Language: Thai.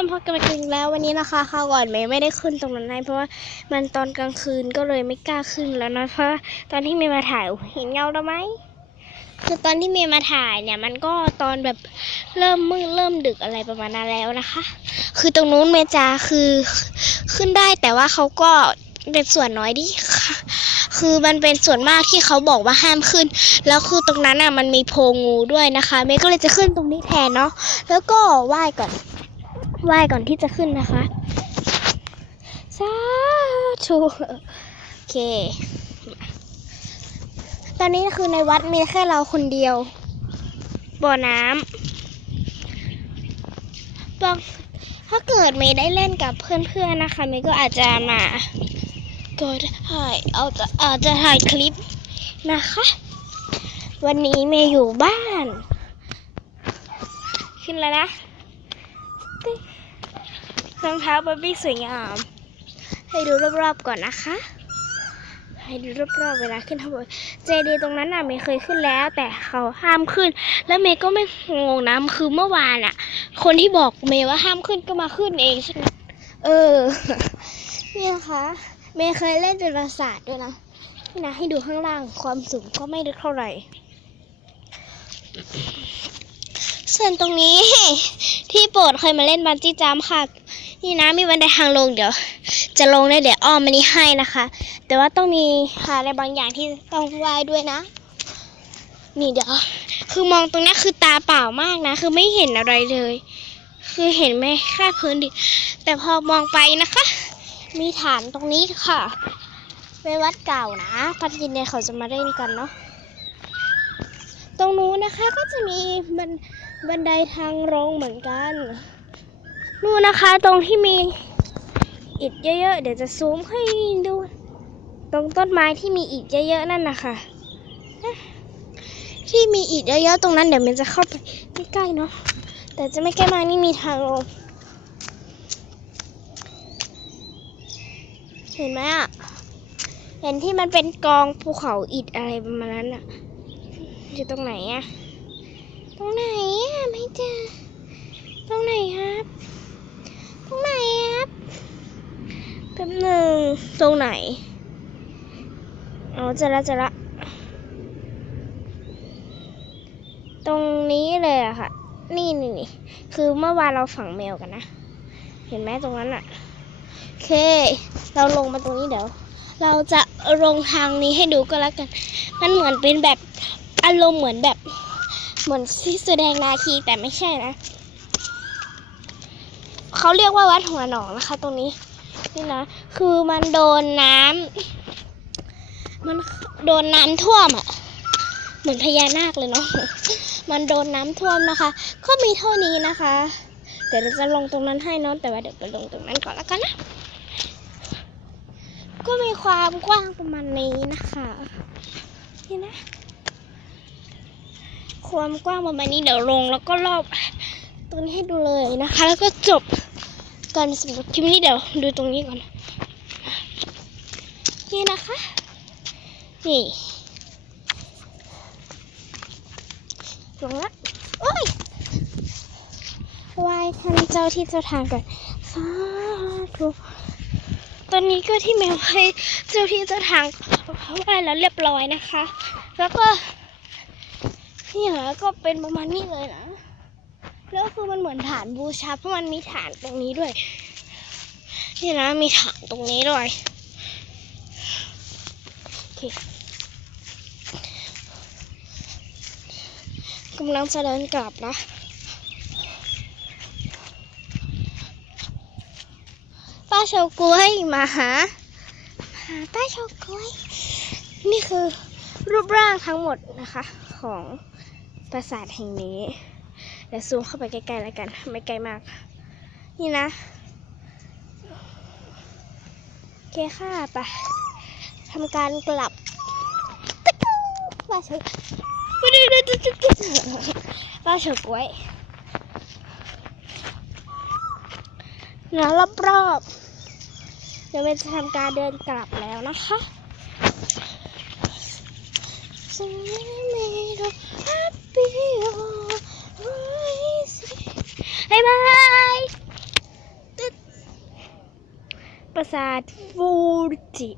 านพบกันอีกแล้ววันนี้นะคะคราวก่อนเมย์ไม่ได้ขึ้นตรงนั้นให้เพราะว่ามันตอนกลางคืนก็เลยไม่กล้าขึ้นแล้วนะเพราะตอนที่เมย์มาถ่ายเห็นเงาเราไหมคือตอนที่เมย์มาถ่ายเนี่ยมันก็ตอนแบบเริ่มมืดเริ่มดึกอะไรประมาณนั้นแล้วนะคะ คือตรงนู้นเมย์จะคือขึ้นได้แต่ว่าเขาก็เป็นส่วนน้อยดิค่ะคือมันเป็นส่วนมากที่เขาบอกว่าห้ามขึ้น แล้วคือตรงนั้นอะมันมีโพงงูด้วยนะคะ เมย์ก็เลยจะขึ้นตรงนี้แทนเนาะแล้วก็ไหว้ก่อน ไหว้ก่อนที่จะขึ้นนะคะสาธุโอเค ตอนนี้คือในวัดมีแค่เราคนเดียว บ่อน้ำบางถ้าเกิดเมย์ได้เล่นกับเพื่อนๆนะคะเมย์ก็อาจจะมาก็ถ่ายเอาจะอาจจะถ่ายคลิปนะคะ วันนี้เมย์อยู่บ้าน ขึ้นแล้วนะ รองเท้าบาร์บี้สวยงาม ให้ดูรอบๆก่อนนะคะ ให้ดูรอบๆเวลาขึ้นข้างบนเจดีตรงนั้นน่ะเมย์เคยขึ้นแล้ว แต่เขาห้ามขึ้น แล้วเมย์ก็ไม่งงนะคือเมื่อวานอะ คนที่บอกเมย์ว่าห้ามขึ้นก็มาขึ้นเองใช่ไหมเออนี่นะคะเมย์เคยเล่นจุลศาสตร์ด้วยนะนี่นะให้ดูข้างล่างความสูงก็ไม่ลึกเท่าไหร่ส่วนตรงนี้ที่โปรดเคยมาเล่นบันจี้จัมค่ะ นี่นะมีบันไดทางลงเดี๋ยว จะลงได้เดี๋ยวอ้อมมันนี้ให้นะคะ แต่ว่าต้องมีอะไรบางอย่างที่ต้องไหว้ด้วยนะ นี่เดี๋ยว คือมองตรงนี้คือตาเปล่ามากนะ คือไม่เห็นอะไรเลย คือเห็นไหมแค่พื้นดินแต่พอมองไปนะคะ มีฐานตรงนี้ค่ะเป็นวัดเก่านะพัทยินเนี่ยเขาจะมาเล่นกันเนาะตรงนู้นนะคะก็จะมีบันบันไดทางลงเหมือนกัน นู่นนะคะตรงที่มีอิฐเยอะๆ เดี๋ยวจะซูมให้ดู ตรงต้นไม้ที่มีอิฐเยอะๆนั่นนะคะที่มีอิฐเยอะๆตรงนั้นเดี๋ยวมันจะเข้าไปใกล้ๆเนาะแต่จะไม่ใกล้มากนี่มีทางลงเห็นไหมอะเห็นที่มันเป็นกองภูเขาอิฐอะไรประมาณนั้นอะอยู่ตรงไหนอะตรงไหนอะไม่เจอตรงไหนครับ ไหนครับแป๊บหนึ่งตรงไหนอ๋อจอละจอละ ตรงนี้เลยอะค่ะ นี่นี่นี่คือเมื่อวานเราฝังแมวกันนะ เห็นไหมตรงนั้นอะโอเค เราลงมาตรงนี้เดี๋ยว เราจะลงทางนี้ให้ดูก็แล้วกัน มันเหมือนเป็นแบบอารมณ์เหมือนแบบ เหมือนที่แสดงนาคีแต่ไม่ใช่นะ เขาเรียกว่าวัดหัวหนองนะคะ ตรงนี้นี่นะ คือมันโดนน้ำมันโดนน้ำท่วมอะ เหมือนพญานาคเลยเนาะ มันโดนน้ำท่วมนะคะ ก็มีเท่านี้นะคะ เดี๋ยวเราจะลงตรงนั้นให้เนอะแต่ว่าเดี๋ยวไปลงตรงนั้นก่อนแล้วกันนะ ก็มีความกว้างประมาณนี้นะคะ นี่นะ ความกว้างประมาณนี้เดี๋ยวลงแล้วก็รอบ ตรงนี้ให้ดูเลยนะคะ แล้วก็จบกันสำหรับคลิปนี้เดี๋ยวดูตรงนี้ก่อน นี่นะคะ นี่ลงละโอ้ยไหว้ท่านเจ้าที่เจ้าทางก่อนสาธุตอนนี้ก็ที่แมวให้เจ้าที่เจ้าทางไหว้แล้วเรียบร้อยนะคะ แล้วก็นี่เหรอก็เป็นประมาณนี้เลยนะ แล้วคือมันเหมือนฐานบูชาเพราะมันมีฐานตรงนี้ด้วยนี่นะมีฐานตรงนี้ด้วยโอเคกำลังจะเดินกลับนะป้าเฉาก้วยมาหาหาป้าเฉาก้วยนี่คือรูปร่างทั้งหมดนะคะของปราสาทแห่งนี้ เดี๋ยวซูมเข้าไปใกล้ๆแล้วกัน ไม่ไกลมาก นี่นะ โอเคค่ะไปทำการกลับตึ๊กป้าเฉยป้าเฉยกล้วยแล้วรอบๆเดี๋ยวเมย์จะทำการเดินกลับแล้วนะคะ So made of happy at 40